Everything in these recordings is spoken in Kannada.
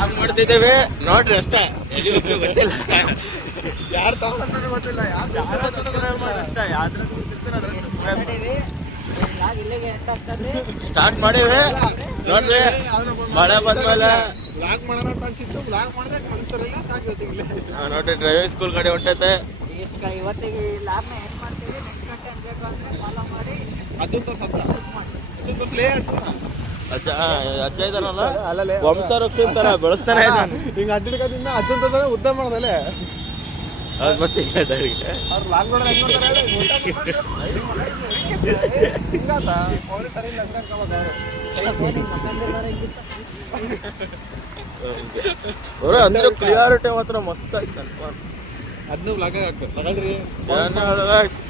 ಲಾಗ್ ಮಾಡ್ತಿದ್ದೇವೆ ನೋಡ್ರಿ ಅಷ್ಟೇ, ಎಲ್ಲಿ ಹೋಗ್ತೀವಿ ಗೊತ್ತಿಲ್ಲ, ಯಾರು ತಗೊಂಡ್ ಗೊತ್ತಿಲ್ಲ, ಸ್ಟಾರ್ಟ್ ಮಾಡೇವಿ ನೋಡ್ರಿ. ಮಳೆ ಬಂದ್ಮೇಲೆ ಬ್ಲಾಗ್ ಮಾಡೋಣ ಅಂತ ಅನ್ಸಿತ್ತು, ಬ್ಲಾಗ್ ಮಾಡಿದ್ರೆ ಮನುಷ್ಯರೆಲ್ಲ ಸಾಕಿಲ್ಲ ನೋಡ್ರಿ ಡ್ರೈವಿಂಗ್ ಸ್ಕೂಲ್ ಗಾಡಿ ಹೊಂಟೈತೆ. ಇವತ್ತಿಗೆ ಲಾಗ್ನ ಏನ್ ಮಾಡ್ತೀವಿ, ನೆಕ್ಸ್ಟ್ ಗಂಟೆ ಅನ್ಬೇಕು ಅಂದ್ರೆ ಫಾಲೋ ಮಾಡಿ ಅದನ್ನ ತೋರ್ಸಲೇ ಅಜ್ಜ ಇದಾನಲ್ಲ, ವಂಶವೃಕ್ಷ ತರ ಬೆಳೆಸ್ತಾನೆ ಹಿಂಗ ಅಡ್ಡಿಡ್ಕದಿಂದ ಅಜ್ಜಂತ ಉದ್ದ ಮಾಡೋದಲ್ಲೇ ಅದು ಮತ್ತೆ ಅವ್ರು ಲಾಗ್ ನೋಡ್ರೆ ಹೆಂಗ್ ನೋಡ್ತಾರೆ ಹಿಂಗಾತ ಅವ್ರ ತರ ಇಲ್ಲ ಅವ್ರ ಅಂದ್ರೆ ಕ್ಲಿಯಾರಿಟಿ ಮಾತ್ರ ಮಸ್ತ್ ಆಯ್ತು. ಅದನ್ನು ಬ್ಲಾಗ್ ಹಾಕ್ಬೇಕು ತಗೊಳ್ರಿ.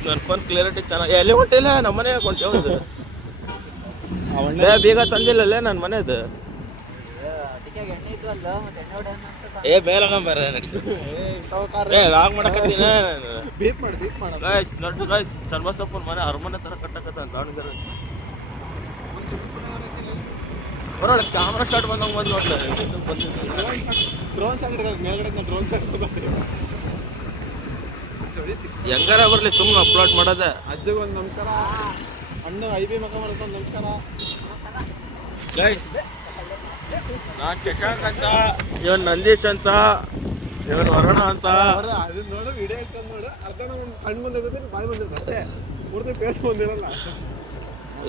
ನನ್ನ ಫೋನ್ ಕ್ಲಿಯರಿಟಿ ಚೆನ್ನಾಗಿ. ಎಲ್ಲಿ ಹೊಂಟಿಲ್ಲ, ನಮ್ಮ ಮನೆ ಹೊಂಟೇವ್ದು. ಬೀಗ ತಂದಿಲ್ಲಲ್ಲೇ ನನ್ನ ಮನೆದು. ಏ ಬೇಲಗಂಬರ ಲಾಗ್ ಮಾಡಕತ್ತೀನಿ. ಬೀಪ್ ಮಾಡ ನೋಡ್ರಿ ಗೈಸ್, ಚನ್ನಬಸಪ್ಪನ ಮನೆ ಅರಮನೆ ತರ ಕಟ್ಟಕತ್ತ ದಾವಣಗೆರೆ. ಬರೋಣ ಕ್ಯಾಮ್ರಾ ಶಾಟ್ ಬಂದಂಗೆ ಬಂದು ನೋಡ್ರಿ. ಡ್ರೋನ್ ಶಾಟ್ ಮೇಲ್ಗಡೆ ಡ್ರೋನ್ ಶಾಟ್ ಹೆಂಗಾರ ಬರ್ಲಿ ಸುಮ್ಮನೆ ಅಪ್ಲೋಡ್ ಮಾಡೋದೆ. ಅಜ್ಜಿಗೆ ಒಂದು ನಮಸ್ಕಾರ, ಅಣ್ಣ ಐಬಿ ಮಗ ಮಾಡ್ಕೊಂಡು ನಮಸ್ಕಾರ. ಗೈಸ್ ನಾನ್ ಶಶಾಂಕ್ ಅಂತ, ಇವನ್ ನಂದೀಶ್ ಅಂತ, ಇವನ್ ವರುಣ ಅಂತ. ಅದನ್ನ ನೋಡು, ವಿಡಿಯೋ ಇಟ್ಕೊಂಡು ನೋಡು, ಅರ್ಧ ಒಂದು ಕಣ್ಣು ಬಂದಿರ್ತದೆ, ಬಾಯಿ ಬಂದಿರ್ತದೆ, ಪೂರ್ತಿ ಫೇಸ್ ಬಂದಿರಲ್ಲ.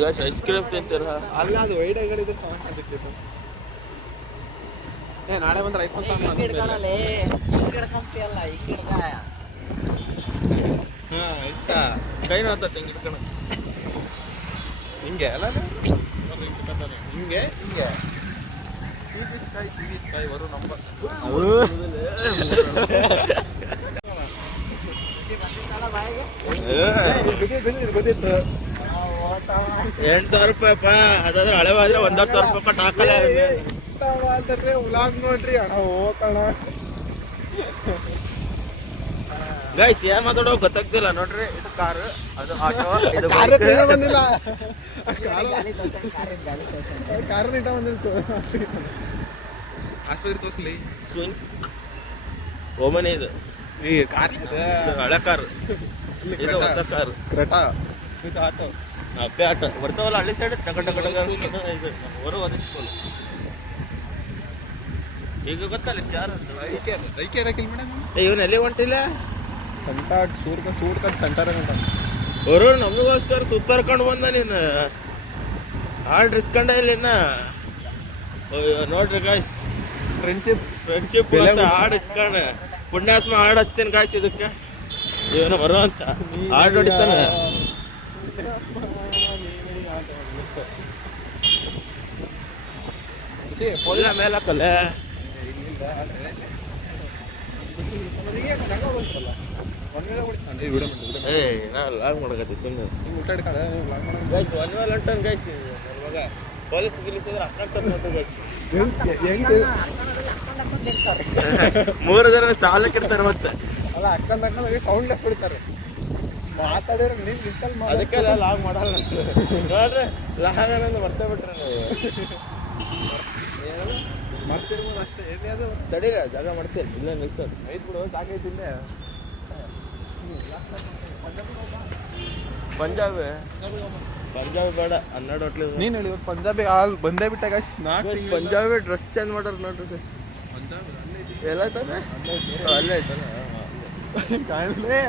ಗೈಸ್ ಐಸ್ ಕ್ರೀಮ್ ತಿಂತೀರ? ಅಲ್ಲ, ಅದು ವೈಡ್ ಅಂಗಡಿ ಇದ್ರೆ ಚೆನ್ನಾಗಿ ಕಾಣ್ತಿತ್ತು. ನಾಳೆ ಬಂದ್ರೆ ಐಫೋನ್ ಕೈನ ಅಂತ ತೆಂಗಿಡ್ಕಣ ಹಿಂಗೆ ಅಲ್ಲ, ಹಿಂಗೆ ಹಿಂಗೆ ಸ್ಕೈ ವರು ನಂಬರ್ ಗೊತ್ತಿತ್ತು. 8,000 ರೂಪಾಯಿಪ್ಪ, ಅದಾದ್ರೆ ಹಳೆವಾದ್ರೆ 1,000 ರೂಪಾಯಿ ಕಟ್ ಹಾಕಲ್ಲ. ವ್ಲಾಗ್ ನೋಡ್ರಿ ಅಣ್ಣ, ಹೋಗೋಣ ಗೈಸ್ ಏನ್ ಮಾತಾಡೋ ಗೊತ್ತಾಗ್ತಿಲ್ಲ ನೋಡ್ರಿ. ಇದು ಕಾರು, ಅದು ಆಟೋ, ಇದು ಬಂದಿಲ್ಲ, ಕಾರಣ ಇಟ್ಟ ಬಂದಿತ್ತು. ಆಸ್ಪತ್ರೆ ತೋರಿಸಲಿ ಸ್ವಿಂಗ್ ಓಮನೆ. ಇದು ಈ ಕಾರ್ ಹಳೆ ಕಾರು, ಇದು ಹೊಸ ಕಾರು. ಕ್ರೆಟಾ ಇದು ಆಟೋ, ಅಪ್ಪೆ ಆಟೋ ಬರ್ತಾವಲ್ಲ ಹಳ್ಳಿ ಸೈಡ್ ಟಕ ಟಕ ಟಕ ಇದು ಹೊರ ಒದಗಿಸ್ಕೋಲ್ಲ. ಈಗ ಗೊತ್ತಲ್ಲ ಯಾರು ಇವನ್ ಎಲ್ಲಿ ಹೊಂಟಿಲ್ಲ. ಸಂಟಾಟ್ ಸೂಡ್ಕಂಡು ಸೆಂಟರ್ ಅಂತ ಅವರು ನಮಗೋಸ್ಕರ ಸುತ್ತರ್ಕೊಂಡು ಬಂದ. ನೀನು ಹಾಡು ಇಸ್ಕೊಂಡ ಇಲ್ಲಿನ ನೋಡ್ರಿ ಗಾಯ್ಸ್, ಫ್ರೆಂಡ್ಶಿಪ್ ಅಂತ ಹಾಡು ಇಸ್ಕೊಂಡ ಪುಣ್ಯಾತ್ಮ ಹಾಡು ಹಚ್ತೀನಿ ಗಾಯ್ಸ್. ಇದಕ್ಕೆ ಇವನು ಬರೋ ಅಂತ ಹಾಡು ಹೊಡಿತಾನೆ. ಪೊಲ್ಲ ಮೇಲೆ ಹಾಕಲ್ಲ. ಏ ನಾ ಲಾಗ್ ಮಾಡಕತ್ತಿ ಸುಮ್ಮನೆ ಗೈಸ್. 1 ವೇಲ್ ಅಂಟನ್ ಗೈಸ್, ಮಗ ಪೊಲೀಸ್ ಗಿಲಿಸಿದ್ರೆ ಅಕ್ಕಂತ ನೋಡ್ರಿ ಗೈಸ್. 3 ಜನ ಸಾಲಕ್ಕಿರ್ತಾರೆ ಮತ್ತೆ. ಅಲ್ಲ ಅಕ್ಕಂದ ಸೌಂಡ್ಲೆಸ್ ಹೊಡಿತಾರೆ, ಮಾತಾಡಿದ್ರೆ ನೀವು ಇನ್ಸ್ಟಾಲ್ ಮಾಡಿ. ಅದಕ್ಕೆಲ್ಲ ಲಾಗ್ ಮಾಡಲ್ಲ ನೋಡ್ರಿ. ಲಾಗ್ ಅನ್ನೋದು ಮರ್ತೇ ಬಿಟ್ರೆ ನೀವು. ಮಾಡ್ತಿರ್ಬೋದು ಅಷ್ಟೇ. ಏನಾದ್ರು ತಡೀರ ಜಾಗ ಮಾಡ್ತೀರಿ, ಇಲ್ಲ ನಿಲ್ಸೋದು ಐದು ಬಿಡು, ಸಾಕೈತಿಂದೆ. ಪಂಜಾಬಿ ಬೇಡ, 12 ಹೋಟ್ಲಿ. ನೀನು ಹೇಳಿ ಪಂಜಾಬಿ ಹಾಲ್ ಬಂದೇ ಬಿಟ್ಟ ಗೈಸ್. ಪಂಜಾಬಿ ಡ್ರೆಸ್ ಚೇಂಜ್ ಮಾಡ್ಯಾರ ನೋಡ್ರಿ ಗೈಸ್. ಎಲ್ಲ ಐತಾನೆ ಅಲ್ಲೇ ಐತಾನೆ ಕಾಣಲೇ.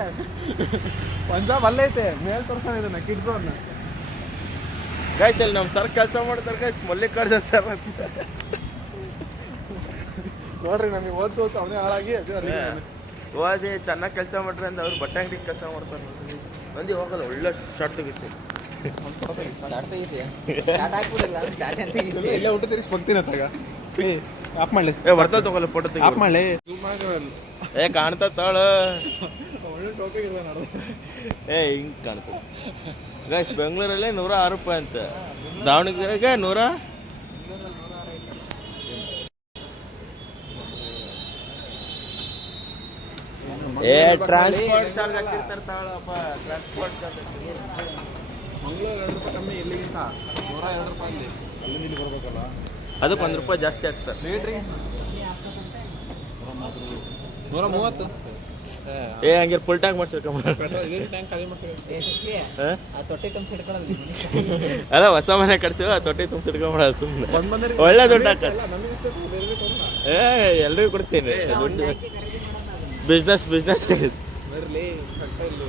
ಪಂಜಾಬ್ ಅಲ್ಲೇ ಐತೆ, ಮೇಲ್ ತೋರ್ಸೋಣ ಇದನ್ನ ಕಿಡ್ಸೋನ್ನ ಗೈಸ್. ಅಲ್ಲಿ ನಮ್ಮ ಸರ್ ಕೆಲಸ ಮಾಡ್ತಾರೆ ಗೈಸ್, ಮಲ್ಲಿಕಾರ್ಜುನ್ ಸರ್ ಅಂತ ನೋಡ್ರಿ. ನಮಗೆ ಓದ್ತು ಅವನೇ ಹಾಳಾಗಿ ಓದಿ ಚೆನ್ನಾಗಿ ಕೆಲಸ ಮಾಡ್ರಿ ಅಂತ ಅವ್ರು ಬಟ್ಟೆ ಅಂಗಡಿ ಕೆಲಸ ಮಾಡ್ತಾರೆ. ಮಂದಿ ಹೋಗಲ್ಲ, ಒಳ್ಳೆ ಶಾರ್ಟ್ ತೆಗಿತೀವಿ. ಎಲ್ಲ ಊಟ ತಿರ್ಗಿಸಿ ಹೋಗ್ತೀನಿ ಅತ್ತಾಗ. ಆಫ್ ಮಾಡಲಿ, ಬರ್ತಾ ತಗೋಲ್ಲ ಫೋಟೋ ತೆಗಿ. ಆಫ್ ಮಾಡಲಿ. ಏ ಕಾಣ್ತಾ ತಾಳ, ಒಳ್ಳೆ ಟೋಪಿಕ್ ಇದೆ ನೋಡು. ಏ ಹಿಂಗೆ ಕಾಣ್ತದೆ ಗೈಸ್. ಬೆಂಗಳೂರಲ್ಲಿ 106 ರೂಪಾಯಿ ಅಂತ, ದಾವಣಗೆರೆಗೆ 100. ಏ ಟ್ರಾನ್ಸ್ಪೋರ್ಟ್ ಚಾರ್ಜ್ ಹಾಕಿರ್ತಾರೆ ತಾಳಪ್ಪ, ಟ್ರಾನ್ಸ್ಪೋರ್ಟ್ ಚಾರ್ಜ್. ಮಂಗಳೂರು 2 ರೂಪಾಯಿ ಕಮ್ಮಿ, ಇಲ್ಲಿಗಿಂತ 102 ರೂಪಾಯಿ. ಅಲ್ಲಿ ಇಲ್ಲಿ ಬರ್ಬೇಕಲ್ಲ, ಅದಕ್ಕೆ 1 ರೂಪಾಯಿ ಜಾಸ್ತಿ ಆಗ್ತಾರೆ. ರೇಟ್ ರೀ 130. ಏ ಹಂಗೆ ಫುಲ್ ಟ್ಯಾಂಕ್ ಮಾಡ್ಸಿರ್ಕಮ್ಮ. ಪೆಟ್ರೋಲ್ ಇದೇ ಟ್ಯಾಂಕ್ ಖಾಲಿ ಮಾಡ್ತೀವಿ. ಆ ತೊಟ್ಟಿ ತುಂಬಿಸಿಡ್ಕೊಳ್ಳೋದು ಅಲ್ಲ ಹೊಸ ಮನೆ ಕಟ್ಸಿವ ತೊಟ್ಟಿ ತುಂಬಿಸಿಡ್ಕೊಂಬಿಡೋದು ಸುಮ್ಮನೆ. ಬಂದ್ರೆ ಒಳ್ಳೆ ದುಡ್ಡು ಹಾಕತ್ತೆ. ನಮಗೆ ಇಷ್ಟು ಬೇರೆ ತೊಗೊಂಡ ಏ ಎಲ್ರಿಗೂ ಕೊಡ್ತೀನಿ ದುಡ್ಡು. ಬಿಸ್ನೆಸ್ ಆಗಿದೆ. ಬರ್ಲಿ ಕಟ್ಟ ಇಲ್ಲಿ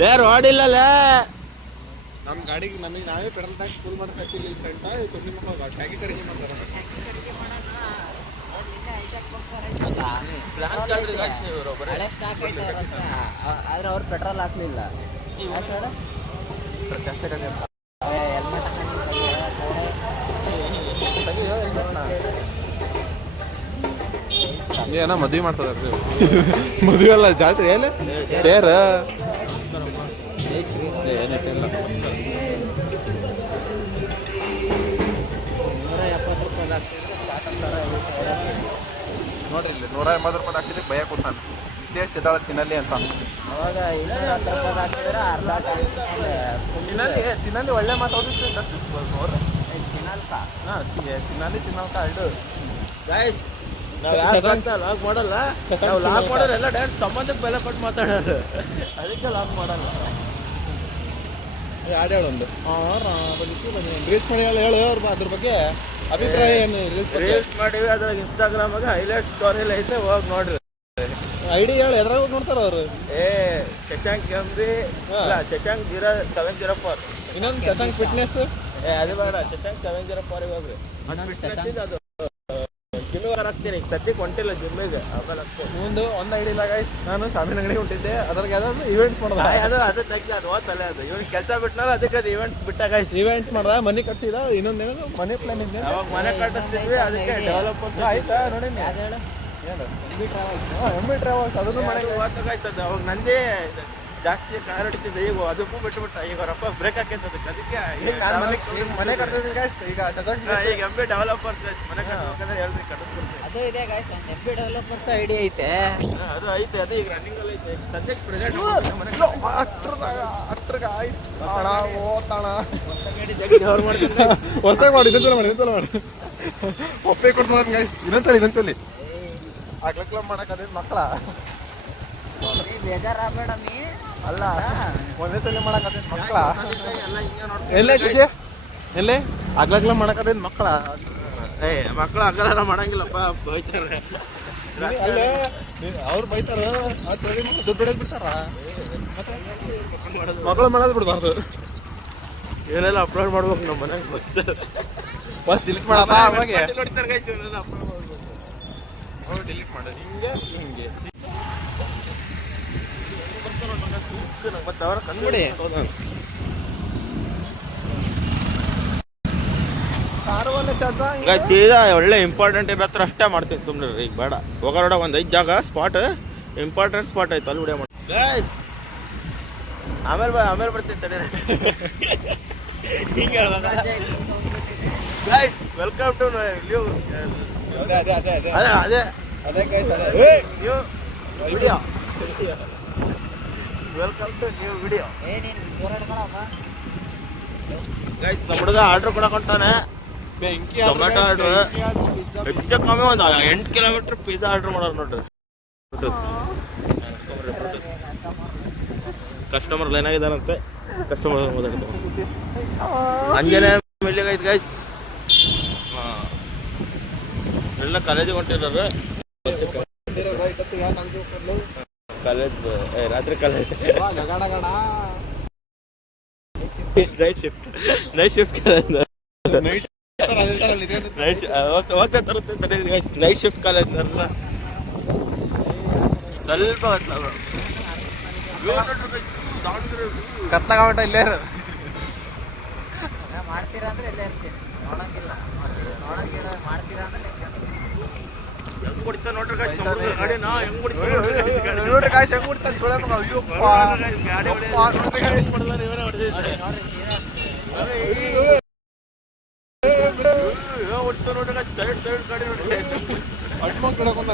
ಲೇ ರೋಡ್ ಇಲ್ಲಲ್ಲ. ನಮ್ಮ ಗಾಡಿಗೆ ನಮಗೆ ನಾವೇ ಪೆಟ್ರೋಲ್ ಟ್ಯಾಂಕ್ ಫುಲ್ ಮಾಡ್ಕೊತೀವಿ. ಇಲ್ಲಿ ಸೆಂಟ ತೊಂಡಿ ಮಕ್ಕಳು ಟ್ಯಾಂಕಿ ಖರೀದಿ ಮಾಡ್ತಾರೆ. ಹಳೆ ಸ್ಟಾಕ್ ಐತೆ ಅವ್ರ ಹತ್ರ. ಆದ್ರೆ ಅವ್ರು ಪೆಟ್ರೋಲ್ ಹಾಕ್ಲಿಲ್ಲ. ಜಾಸ್ತಿ ಕಮ್ಮಿ ಅಂತ ಹೆಲ್ಮೆಟ್ ಏನೋ ಮದುವೆ ಮಾಡ್ತದ ಮದುವೆ ಅಲ್ಲ ಜಾತ್ರೆ ಎಲ್ಲಿ ತೇರ ಏನಿಟ್ಟಿಲ್ಲ. 170 ರೂಪಾಯಿ ನೋಡ್ರಿ ಇಲ್ಲಿ 180 ರೂಪಾಯಿ ಹಾಕ್ಸಿದ್ರೆ ಭಯ ಕೊಡ್ತಾನೆ. ಇಷ್ಟೇ ಚಿದಾಳ ಚಿನ್ನಲ್ಲಿ ಅಂತ. ಅವಾಗ 210 ರೂಪಾಯಿ ಹಾಕಿದ್ರೆ ಅರ್ಧ ಚಿನ್ನಲ್ಲಿ ಒಳ್ಳೆ ಮಾತಾಡೋದು ನೋಡ್ರಿ. ಚಿನ್ನಲ್ಕ ಹಾಂ ಚಿನ್ನಲ್ಲಿ ಚಿನ್ನಲ್ಕ ಎರಡು ಗೈಸ್ ನಾವು ಲಾಕ್ ಮಾಡಲ್ಲ. ನಾವು ಲಾಕ್ ಮಾಡೋರು ಎಲ್ಲ ಡೈರೆಕ್ಟ್ ಸಂಬಂಧಕ್ಕೆ ಬೆಲೆ ಕೊಟ್ಟು ಮಾತಾಡೋರು. ಅದಕ್ಕೆ ಲಾಕ್ ಮಾಡಲ್ಲ. ಹಾಡು ಹೇಳೊಂದು ರೀಲ್ಸ್ ಮಾಡಿ ಹೇಳು ಅದ್ರ ಬಗ್ಗೆ ಅಭಿಪ್ರಾಯ ಏನು? ರೀಲ್ಸ್ ಮಾಡಿವಿ ಅದ್ರಾಗ ಇನ್ಸ್ಟಾಗ್ರಾಮಾಗ ಹೈಲೈಟ್ ಸ್ಟೋರಿಲ್ ಐತೆ, ಹೋಗಿ ನೋಡ್ರಿ. ಐಡಿ ಹೇಳಿ ಎದ್ರಾಗ ಹೋಗಿ ನೋಡ್ತಾರ ಅವರು. ಏ ಶಶಾಂಕ್ MB ಶಶಾಂಕ್ 0704. ಇನ್ನೊಂದು ಶಶಾಂಕ್ ಫಿಟ್ನೆಸ್. ಏ ಅದು ಬೇಡ, ಶಶಾಂಕ್ 704 ಹೋಗ್ರಿ. ಅದು ಫಿಟ್ನೆಸ್ ಇದೆ. ಅದು ಜಿಮ್ಮಿಗೆ ಹಾಕ್ತೀನಿ. ಈಗ ಸದ್ಯಕ್ಕೆ ಹೊಂಟಿಲ್ಲ ಜಿಮ್ಮಿಗೆ, ಆಮೇಲೆ ಹಾಕ್ತೀನಿ. ಒಂದು ಐಡಿ ಇಲ್ಲ ಗೈಸ್. ನಾನು ಶಾಮಿನ ಅಂಗಡಿಗೆ ಹೊಂಟಿದ್ದೆ. ಅದ್ರಾಗ ಯಾವ್ದಾದ್ರು ಇವೆಂಟ್ಸ್ ಮಾಡೋದು. ಅದು ತೆಗ್ದು ಅದು ಹೋತಲೆ. ಅದು ಇವ್ನಿಗೆ ಕೆಲಸ ಬಿಟ್ಟನಲ್ಲ, ಅದಕ್ಕೆ ಅದು ಇವೆಂಟ್ ಬಿಟ್ಟಾಗ ಇವೆಂಟ್ಸ್ ಮಾಡ್ದ. ಮನೆ ಕಟ್ಸಿದ. ಇನ್ನೊಂದೇನು ಮನೆ ಪ್ಲಾನ್ ಇದೆ. ಅವಾಗ ಮನೆ ಕಟ್ಟಿಸ್ತಿದ್ವಿ, ಅದಕ್ಕೆ ಡೆವಲಪರ್ಸ್ ಆಯ್ತಾ ನೋಡಿ. ಯಾವ್ದು ಹೇಳು? MB travels. MB ಟ್ರಾವೆಲ್ಸ್ ಅದನ್ನು ಮಾಡಿ ಹೋಗ್ತದೆ. ಅವಾಗ ನಂದೇ ಜಾಸ್ತಿ ಕಾರ್ ಹೊಡಿತಿದ್ದೆ. ಈಗ ಅದಕ್ಕೂ ಬಿಟ್ಬಿಟ್ಟ. ಈಗ ರೊಕ್ಕ ಬ್ರೇಕ್ ಹಾಕೈತೆ ಅದಕ್ಕೆ. ಮನೆ ಕಟ್ತಿದ್ವಿ ಗೈಸ್. ಈಗ ಈಗ MB ಡೆವಲಪರ್ಸ್ ಮನೆ ಕಟ್ಬೇಕಂದ್ರೆ ಹೇಳ್ರಿ, ಕಟ್ಟಿಸ್ಕೊಡ್ತೀವಿ. ಅದು ಇದೆ ಗಾಯ್ಸ್. MB ಡೆವಲಪರ್ಸ್ ಐಡಿ ಐತೆ. ಅದು ಐತೆ. ಅದು ಈಗ ರನ್ನಿಂಗ್ ಅಲ್ಲಿ ಐತೆ. ಸದ್ಯಕ್ಕೆ ಪ್ರೆಸೆಂಟ್ ಮನೆ ಅಟ್ರ ಗಾಯ್ಸ್. ತಾಣ ಓ ತಾಣ ಅವ್ರು ಮಾಡ್ತಾರೆ. ಹೊಸದಾಗಿ ಮಾಡಿ. ಇನ್ನೊಂದ್ಸಲ ಮಾಡಿ ಒಪ್ಪೆ ಕೊಡ್ತಾರೆ ಗೈಸ್. ಇನ್ನೊಂದ್ಸಲಿ ಆಗ್ಲಕ್ಲ ಮಾಡಕ್ಕೆ ಮಕ್ಕಳ ಬೇಜಾರಾಗಬೇಡ ನೀ. ಅಲ್ಲ ಒಂದೇ ಸಲ ಮಾಡಕ್ಕೆ ಮಕ್ಕಳ ಎಲ್ಲ ಹಿಂಗೆ ನೋಡ್ತಾರೆ. ಎಲ್ಲೇ ಶಿಶೆ ಎಲ್ಲೇ ಆಗ್ಲಕ್ಲ ಮಾಡಕ್ಕೆ ಮಕ್ಕಳ. ಏ ಮಕ್ಕಳು ಅಗಲಾರ ಮಾಡಂಗಿಲ್ಲಪ್ಪ, ಬೈತಾರೆ. ಅಲ್ಲೇ ಅವ್ರು ಬೈತಾರ. ದುಡ್ಡು ಬಿಡೋದು ಬಿಡ್ತಾರ. ಮಕ್ಕಳು ಮಾಡೋದು ಬಿಡ್ಬಾರ್ದು. ಏನೆಲ್ಲ ಅಪ್ಲೋಡ್ ಮಾಡ್ಬೇಕು ನಮ್ಮ ಮನೆಗೆ ಬೈತಾರೆ. ಫಸ್ಟ್ ಡಿಲೀಟ್ ಮಾಡಪ್ಪ. ಅವಾಗೆ ನೋಡ್ತಾರೆ ಗೈಸ್, ಇವನ್ನೆಲ್ಲ ಅಪ್ಲೋಡ್ ಮಾಡ್ಬೇಕು. ಅವ್ರು ಡಿಲೀಟ್ ಮಾಡೋದು ಹಿಂಗೆ ಮತ್ತೆ ಅವರ ಕಣ್ಬಿಡಿ. ಸೀದಾ ಒಳ್ಳೆ ಇಂಪಾರ್ಟೆಂಟ್ ಇರೋ ಹತ್ರ ಅಷ್ಟೇ ಮಾಡ್ತೀನಿ. ಸುಮ್ಮನೆ ಈಗ ಬೇಡ. ಹೋಗೋಣ ಒಂದು 5 ಜಾಗ ಸ್ಪಾಟ್, ಇಂಪಾರ್ಟೆಂಟ್ ಸ್ಪಾಟ್ ಆಯ್ತು, ಅಲ್ಲಿ ವಿಡಿಯೋ ಮಾಡಿ. ಆಮೇಲೆ ಬರ್ತೀನಿ ತಡೀರಿ. ಹಿಂಗೆ ಗೈಸ್, ವೆಲ್ಕಮ್ ಟು ನ್ಯೂ ಅದೇ guys new video. Welcome to new video. ನೀನು ಹೋರಾಡ್ಕೊಳಪ್ಪ. ಗೈಸ್, ನಮ್ಮ ಹುಡುಗ ಆರ್ಡ್ರ್ ಕೊಡಕೊಂತಾನೆ. ಟೊಮೆಟೊ ಆರ್ಡ್ರ್ ಹೆಚ್ಚು ಕಮ್ಮಿ ಒಂದು 8 ಕಿಲೋಮೀಟ್ರ್ ಪಿಜ್ಜಾ ಆರ್ಡ್ರ್ ಮಾಡೋರು ನೋಡ್ರಿ. Customer line ಆಗಿದಾರಂತೆ. ಕಸ್ಟಮರ್ ಮಾತಾಡ್ತಾರೆ. ಅಂಜನೇಯ ಮೆಲ್ಲಿಗೈತೆ ಗೈಸ್. ಎಲ್ಲ ಕಾಲೇಜಿಗೆ ಹೊಂಟಿರೋರು. ಕಾಲೇಜ್ ರಾತ್ರಿ ಕಾಲೇಜ್ ನೈಟ್ ಶಿಫ್ಟ್ ಕಾಲೇಜ್. ಹೋಗ್ತಾ ತರುತ್ತೆ ನೈಟ್ ಶಿಫ್ಟ್ ಕಾಲೇಜ್. ಸ್ವಲ್ಪ ಕತ್ತಾಗಬಿಟ್ಟ ಇಲ್ಲೇ ಮಾಡ್ತೀರಾ ಅಂದ್ರೆ ಇಲ್ಲೇ ಇರ್ತೀನಿ. ನೋಡಂಗಿಲ್ಲ ಮಾಡ್ತೀರಾ ಅಂದ್ರೆ ಹೆಂಗ್ ಕೊಡ್ತಾ ನೋಡ್ರಿ ಗಾಡಿ ಗಾಡಿನ ಹೆಂಗ್ ನೋಡ್ರಿ ಗಾಯ್ಸ್ ಹೆಂಗ್ ಬಿಡ್ತಾನೆ ಸುಳೆ ಮಗ. ಅಯ್ಯೋ ಗಾಡಿ ಹೊಡ್ತು ನೋಡ್ರಿ ಸೈಡ್ ಗಾಡಿ ನೋಡಿ ಅಡ್ಮಂಗ್ ಕಡಕೊಂಡ.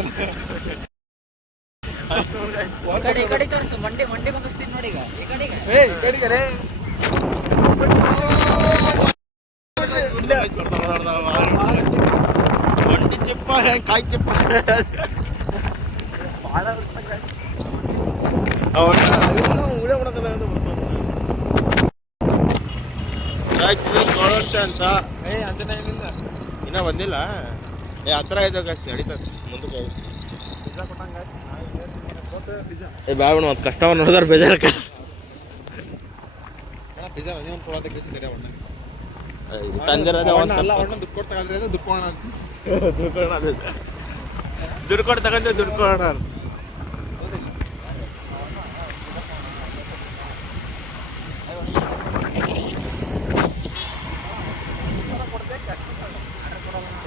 ಈ ಕಡೆ ತೋರಿಸು. ಮಂಡಿ ಬಂದಿಸ್ತೀನಿ ನೋಡಿ. ಈಗ ಈ ಕಡೆಗೆ ಕಡಿಗೆ ಒಂಟಿ ಚಿಪ್ಪ ಹೆಂಗ್ ಕಾಯಿ ಚಿಪ್ಪ ಉಳೆ ಕೊಡಕದ ಅಂತ ಇನ್ನ ಬಂದಿಲ್ಲ. ಹತ್ರ ಆಯ್ತು ಗಾಯ್ಸ್, ನಡೀತದೆ ಮುಂದಕ್ಕೆ ಹೋಗಿ. ಬಾಬಣ್ಣ ಒಂದು ಕಸ್ಟಮರ್ ನೋಡಿದ್ರೆ ಬೇಜಾರಕ್ಕೆ ತಂದಿರೋದೇ ದುಡ್ಡು ಕೊಟ್ಟು ತಗೊಂಡು ದುಡ್ಡು ಕೊಡೋಣ.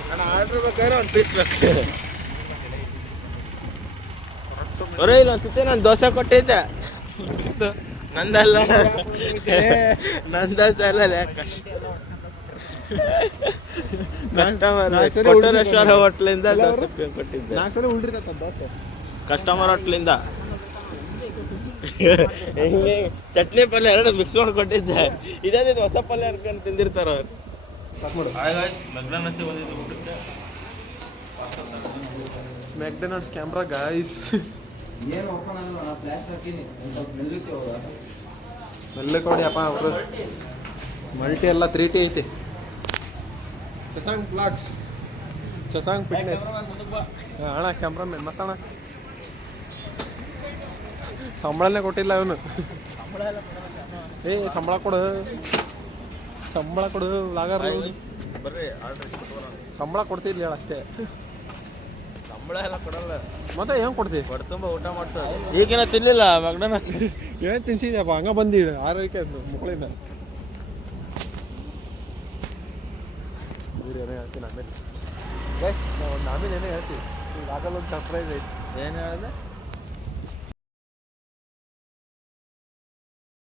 ನಾನು ಆರ್ಡ್ರ್ ಬೇಕಾದ್ರೆ ಒಂದು ಪೀಸ್ ಬೇಕು. ಬರೋ ಇಲ್ಲ ಅನ್ಸುತ್ತೆ. ನಾನು ದೋಸೆ ಕೊಟ್ಟಿದ್ದೆ, ನಂದಲ್ಲ ನಂದಲ್ಲ ಕಸ್ಟಮರ್ ಹೋಟ್ಲಿಂದ ದೋಸೆ ಕೊಟ್ಟಿದ್ದೆ. ಕಸ್ಟಮರ್ ಹೋಟ್ಲಿಂದ ಹಿಂಗೆ ಚಟ್ನಿ ಪಲ್ಯ ಎರಡು ಮಿಕ್ಸ್ ಮಾಡಿ ಕೊಟ್ಟಿದ್ದೆ. ಇದೇ ಹೊಸ ಪಲ್ಯ ಅನ್ಕೊಂಡು ತಿಂದಿರ್ತಾರ ಅವ್ರು. McDonald's camera guys. ಮೆಲ್ಲ ಕೊಡಿ ಅಪ್ಪ ಅವರು. ಮಲ್ಟಿ ಎಲ್ಲ 3T ಐತಿ. Shashank blogs, Shashank fitness. ಅಣ್ಣ ಕ್ಯಾಮ್ರಾಮನ್ ಮತ್ತಣ್ಣ ಸಂಬಳನೇ ಕೊಟ್ಟಿಲ್ಲ ಅವನು. ಸಂಬಳ ಕೊಡು, ಸಂಬಳ ಕೊಡು ಲಾಗರ್. ಬರ್ರಿ ಆರ್ಡ್ರ್ ಸಂಬಳ ಕೊಡ್ತಿರ್ಲಿ ಹೇಳ ಅಷ್ಟೇ. ಸಂಬಳ ಎಲ್ಲ ಕೊಡಲ್ಲ. ಮತ್ತೆ ಏನು ಕೊಡ್ತೀವಿ? ಹೊಟ್ಟೆ ತುಂಬ ಊಟ ಮಾಡ್ತಾರೆ. ಈಗಿನ ತಿನ್ಲಿಲ್ಲ ಮ್ಯಾಕ್ಡೊನಾಲ್ಡ್ಸ್. ಏನು ತಿನ್ಸಿದ್ಯಪ್ಪ? ಹಂಗ ಬಂದಿಡ ಆರೋಗ್ಯ ಮಕ್ಕಳಿಂದ. ಏನೇ ಹೇಳ್ತೀನಿ ಆಮೇಲೆ ಗೈಸ್, ಆಮೇಲೆ ಏನೇ ಹೇಳ್ತೀವಿ. ಈಗ ಆಗಲ್ಲ ಒಂದು ಸರ್ಪ್ರೈಸ್ ಐತಿ. ಏನು ಹೇಳಿದೆ?